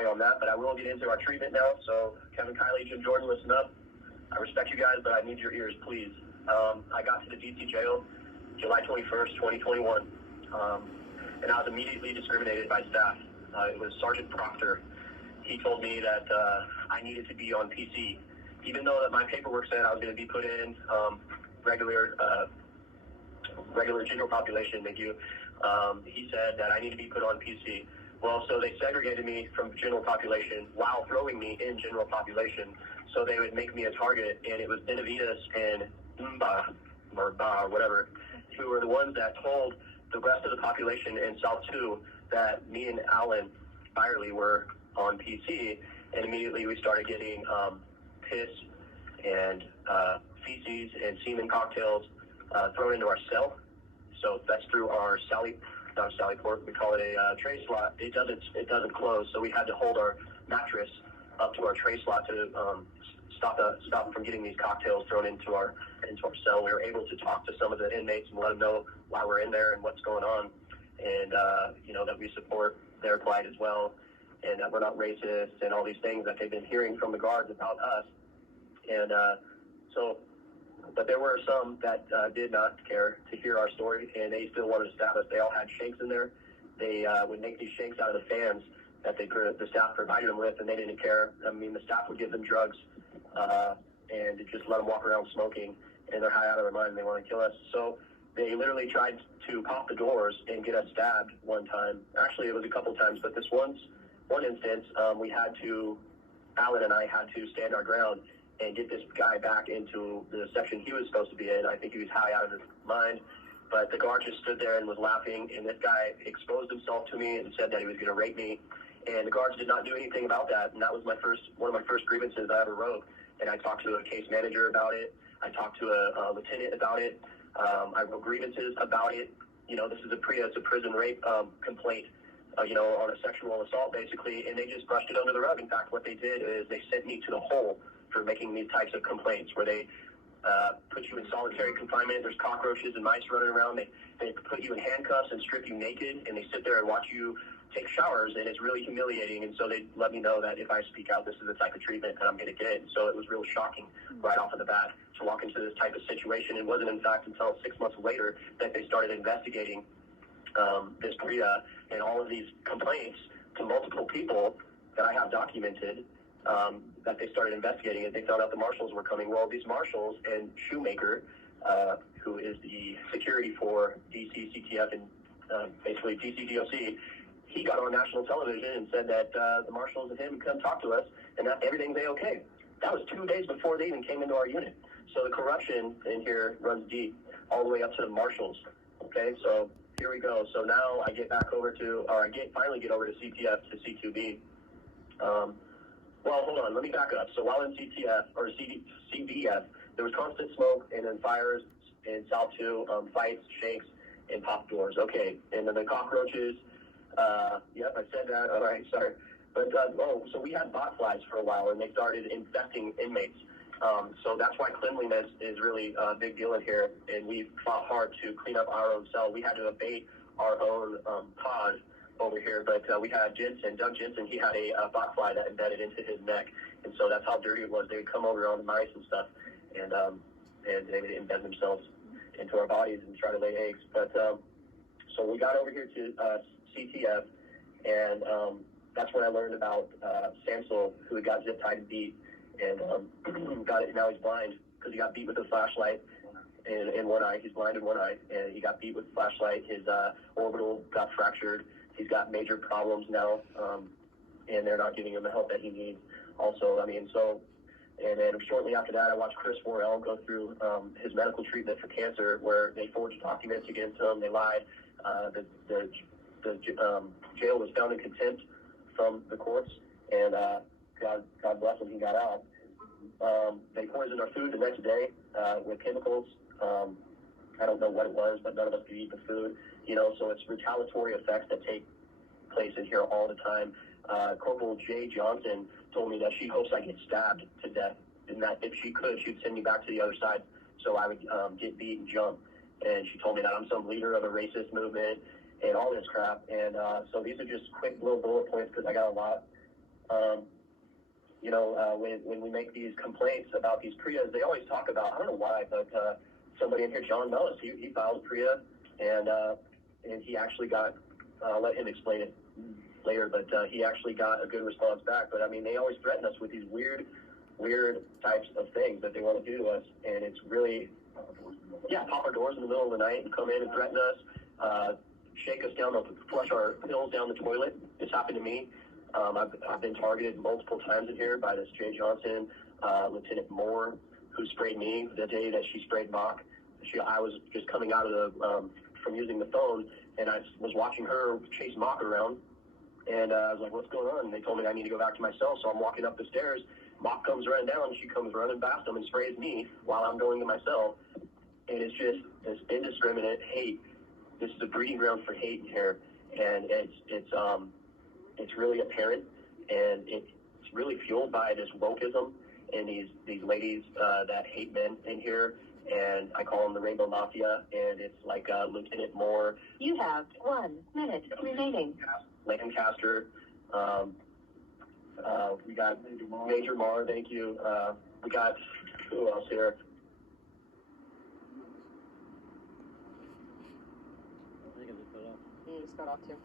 away on that, but I will get into our treatment now. So Kevin, Kylie, Jim Jordan, listen up. I respect you guys, but I need your ears, please. I got to the DC jail July 21st, 2021, and I was immediately discriminated by staff. It was Sergeant Proctor. He told me that I needed to be on PC, even though that my paperwork said I was going to be put in regular general population. Thank you. He said that I need to be put on PC. Well, so they segregated me from general population while throwing me in general population. So they would make me a target, and it was Benavides and Mba, or Ba, or whatever, who were the ones that told the rest of the population in South 2 that me and Alan Byerly were on PC, and immediately we started getting piss and feces and semen cocktails thrown into our cell. So that's through our not Sally Port, we call it a tray slot. It doesn't close, so we had to hold our mattress up to our tray slot to stop from getting these cocktails thrown into our cell. We were able to talk to some of the inmates and let them know why we're in there and what's going on, and that we support their plight as well, and that we're not racist and all these things that they've been hearing from the guards about us. And but there were some that did not care to hear our story, and they still wanted to stab us. They all had shanks in there. They would make these shanks out of the fans that the staff provided them with, and they didn't care. I mean, the staff would give them drugs and just let them walk around smoking, and they're high out of their mind. And they want to kill us. So they literally tried to pop the doors and get us stabbed one time. Actually, it was a couple times, but this one instance, Alan and I had to stand our ground and get this guy back into the section he was supposed to be in. I think he was high out of his mind, but the guard just stood there and was laughing, and this guy exposed himself to me and said that he was going to rape me, and the guards did not do anything about that, and that was one of my first grievances I ever wrote, and I talked to a case manager about it. I talked to a lieutenant about it. I wrote grievances about it. This is it's a prison rape complaint, on a sexual assault, basically, and they just brushed it under the rug. In fact, what they did is they sent me to the hole for making these types of complaints, where they put you in solitary confinement. There's cockroaches and mice running around. They put you in handcuffs and strip you naked, and they sit there and watch you take showers, and it's really humiliating. And so they let me know that if I speak out, this is the type of treatment that I'm going to get. So it was real shocking right off of the bat to walk into this type of situation. It wasn't, in fact, until 6 months later that they started investigating this Bria and all of these complaints to multiple people that I have documented, that they started investigating it. They found out the marshals were coming. Well, these marshals and Shoemaker, who is the security for DC CTF and basically DC DOC, he got on national television and said that the marshals and him would come talk to us and that everything's A-okay. That was 2 days before they even came into our unit. So the corruption in here runs deep, all the way up to the marshals. Okay, so here we go. So now I finally get over to CTF to C2B. Well, hold on, let me back up. So while in CTF, or CBF, there was constant smoke and then fires in South 2, fights, shakes, and pop doors. Okay, and then the cockroaches, yep, I said that, all right, sorry. But, so we had bot flies for a while, and they started infecting inmates. So that's why cleanliness is really a big deal in here, and we fought hard to clean up our own cell. We had to abate our own pod over here, but we had Doug Jensen, he had a bot fly that embedded into his neck, and so that's how dirty it was. They would come over on the mice and stuff, and they would embed themselves into our bodies and try to lay eggs. But so we got over here to CTF, and that's when I learned about Samsel, who had got zip tied and beat, and now he's blind because he got beat with a flashlight in one eye. He's blind in one eye, and he got beat with a flashlight. His orbital got fractured. He's got major problems now, and they're not giving him the help that he needs. Also, and then shortly after that, I watched Chris Worrell go through his medical treatment for cancer, where they forged documents against him. They lied. The jail was found in contempt from the courts, and God bless him, he got out. They poisoned our food the next day with chemicals. I don't know what it was, but none of us could eat the food. So it's retaliatory effects that take place in here all the time. Corporal Jay Johnson told me that she hopes I get stabbed to death, and that if she could, she'd send me back to the other side so I would get beat and jump. And she told me that I'm some leader of a racist movement and all this crap. And so these are just quick little bullet points because I got a lot. When we make these complaints about these Prius, they always talk about, I don't know why, but somebody in here, John Mellis, he filed a Priya, and he actually got, I'll let him explain it later, but he actually got a good response back. But I mean, they always threaten us with these weird types of things that they want to do to us, and it's really, pop our doors in the middle of the night and come in and threaten us, shake us down, flush our pills down the toilet. This happened to me. I've been targeted multiple times in here by this Jay Johnson, Lieutenant Moore, who sprayed me the day that she sprayed Mock. I was just coming out of from using the phone, and I was watching her chase Mock around, and I was like, what's going on? And they told me I need to go back to my cell, so I'm walking up the stairs. Mock comes running down, she comes running past them and sprays me while I'm going to my cell. And it's just this indiscriminate hate. This is a breeding ground for hate in here, and it's really apparent, and it's really fueled by this wokeism and these ladies that hate men in here, and I call them the Rainbow Mafia, and it's like Lieutenant Moore. You have 1 minute remaining. Lancaster. We got Major Mar, thank you. We got, who else here? You just got off too.